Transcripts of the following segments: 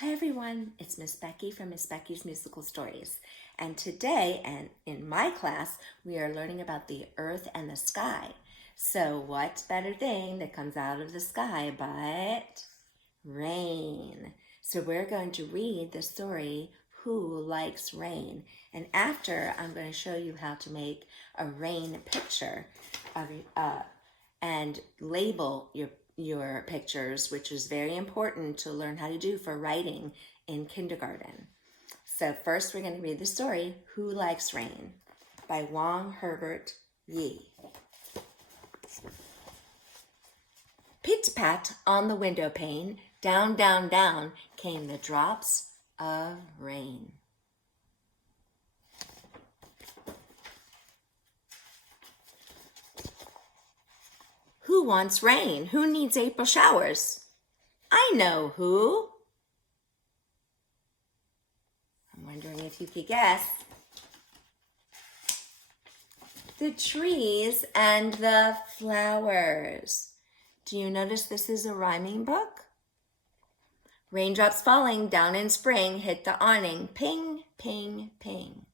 Hi everyone, it's Miss Becky from Miss Becky's Musical Stories. And today, and in my class, we are learning about the earth and the sky. So what better thing that comes out of the sky but rain? So we're going to read the story, Who Likes Rain? And after, I'm going to show you how to make a rain picture of, and label your pictures, which is very important to learn how to do for writing in kindergarten. So first we're going to read the story, Who Likes Rain? By Wong Herbert Yee. Pit-pat on the window pane, down, down, down came the drops of rain. Who wants rain? Who needs April showers? I know who. I'm wondering if you could guess. The trees and the flowers. Do you notice this is a rhyming book? Raindrops falling down in spring hit the awning. Ping, ping, ping.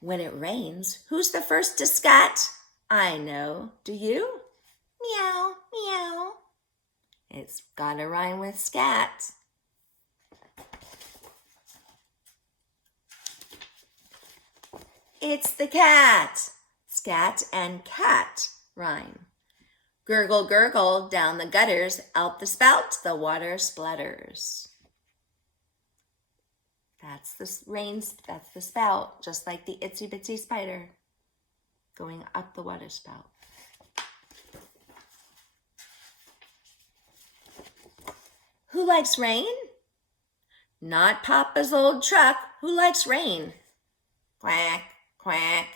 When it rains, who's the first to scat? I know. Do you? Meow, meow. It's got to rhyme with scat. It's the cat. Scat and cat rhyme. Gurgle, gurgle, down the gutters, out the spout, the water splutters. That's the rain, that's the spout, just like the itsy bitsy spider going up the water spout. Who likes rain? Not Papa's old truck. Who likes rain? Quack, quack.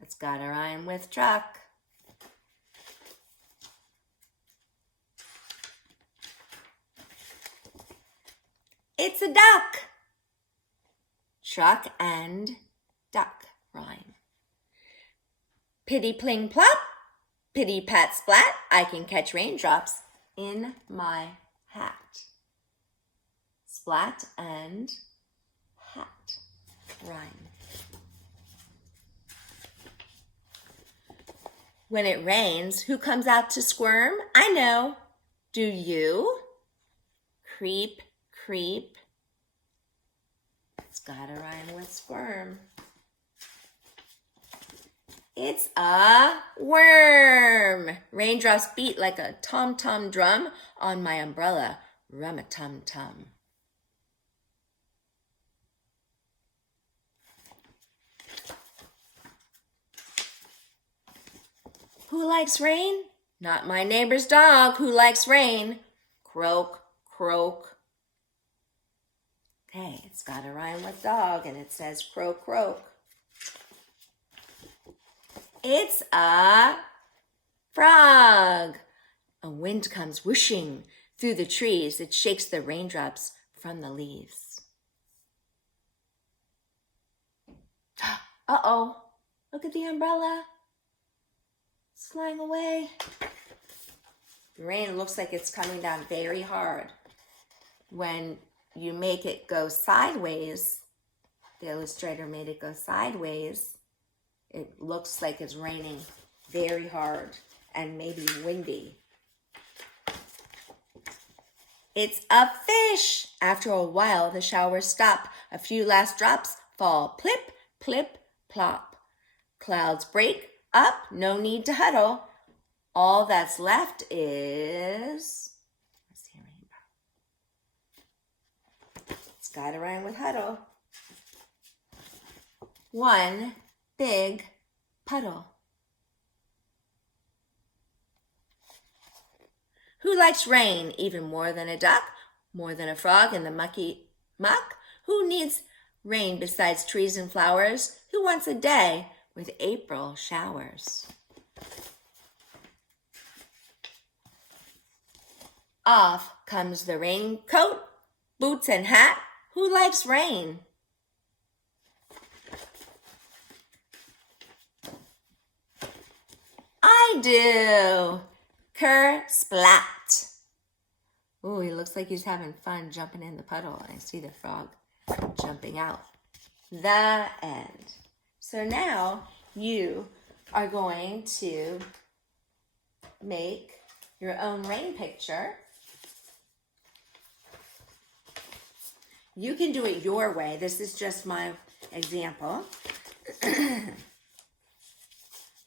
It's gotta rhyme with truck. It's a duck. Truck and duck rhyme. Pitty pling plop, pitty pat splat, I can catch raindrops in my hat. Splat and hat rhyme. When it rains, who comes out to squirm? I know. Do you? Creep, creep. It's gotta rhyme with squirm. It's a worm. Raindrops beat like a tom-tom drum on my umbrella. Rum-a-tum-tum. Who likes rain? Not my neighbor's dog. Who likes rain? Croak, croak. Okay, it's got to rhyme with dog, and it says croak, croak. It's a frog. A wind comes whooshing through the trees. It shakes the raindrops from the leaves. Uh-oh, look at the umbrella. It's flying away. The rain looks like it's coming down very hard. When you make it go sideways, the illustrator made it go sideways, it looks like it's raining very hard and maybe windy. It's a fish. After a while, the showers stop. A few last drops fall. Plip, plip, plop. Clouds break up. No need to huddle. All that's left is... It's got to rhyme with huddle. One big puddle. Who likes rain even more than a duck, more than a frog in the mucky muck? Who needs rain besides trees and flowers? Who wants a day with April showers? Off comes the raincoat, boots and hat. Who likes rain? do? Ker-splat. Oh, he looks like he's having fun jumping in the puddle. I see the frog jumping out. The end. So now you are going to make your own rain picture. You can do it your way. This is just my example.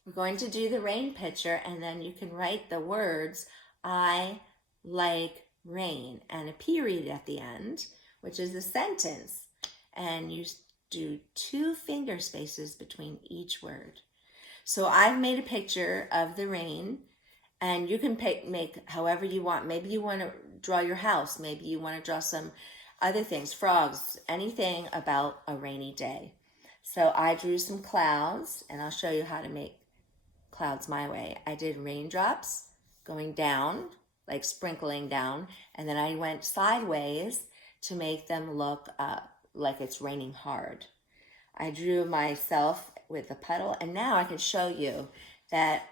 We're going to do the rain picture, and then you can write the words, I like rain, and a period at the end, which is a sentence. And you do 2 finger spaces between each word. So I've made a picture of the rain, and you can make however you want. Maybe you want to draw your house. Maybe you want to draw some other things, frogs, anything about a rainy day. So I drew some clouds, and I'll show you how to make clouds my way. I did raindrops going down, like sprinkling down, and then I went sideways to make them look like it's raining hard. I drew myself with a puddle, and now I can show you that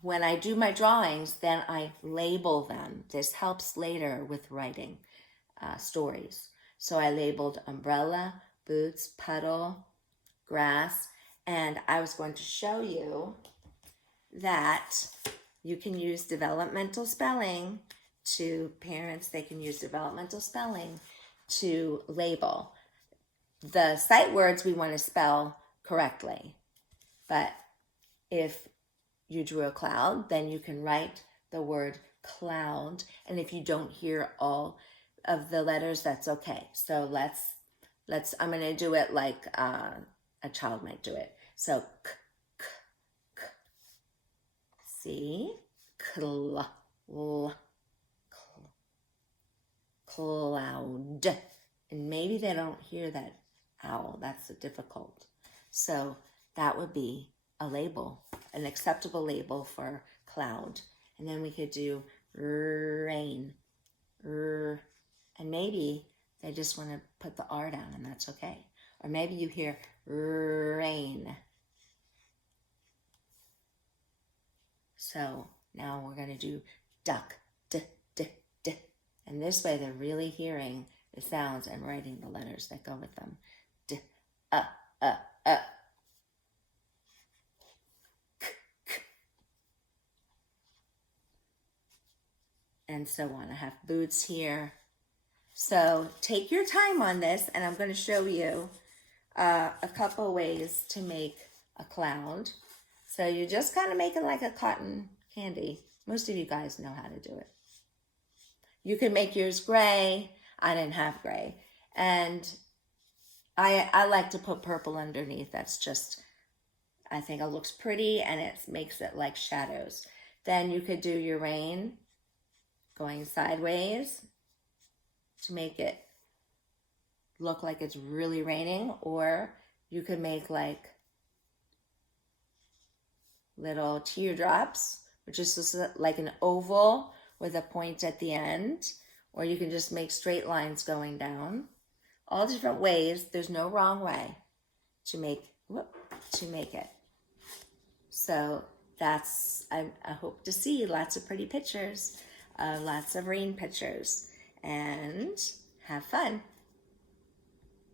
when I do my drawings, then I label them. This helps later with writing stories. So I labeled umbrella, boots, puddle, grass, and I was going to show you that you can use developmental spelling to parents. They can use developmental spelling to label. The sight words we want to spell correctly, but if you drew a cloud, then you can write the word cloud, and if you don't hear all of the letters, that's okay. So I'm going to do it like a child might do it. So k, k, k. See? Cloud. And maybe they don't hear that owl. That's difficult. So that would be a label, an acceptable label for cloud. And then we could do rain. And maybe they just want to put the R down, and that's okay. Or maybe you hear rain. So now we're going to do duck, d, d, d. And this way they're really hearing the sounds and writing the letters that go with them. D, k, k. And so on. I have boots here. So take your time on this, and I'm going to show you a couple ways to make a cloud. So you're just kind of making like a cotton candy. Most of you guys know how to do it. You can make yours gray. I didn't have gray. And I like to put purple underneath. That's just, I think it looks pretty, and it makes it like shadows. Then you could do your rain going sideways to make it look like it's really raining, or you could make like little teardrops, which is just like an oval with a point at the end, or you can just make straight lines going down. All different ways. There's no wrong way to make it. So that's, I hope to see lots of pretty pictures, lots of rain pictures, and have fun.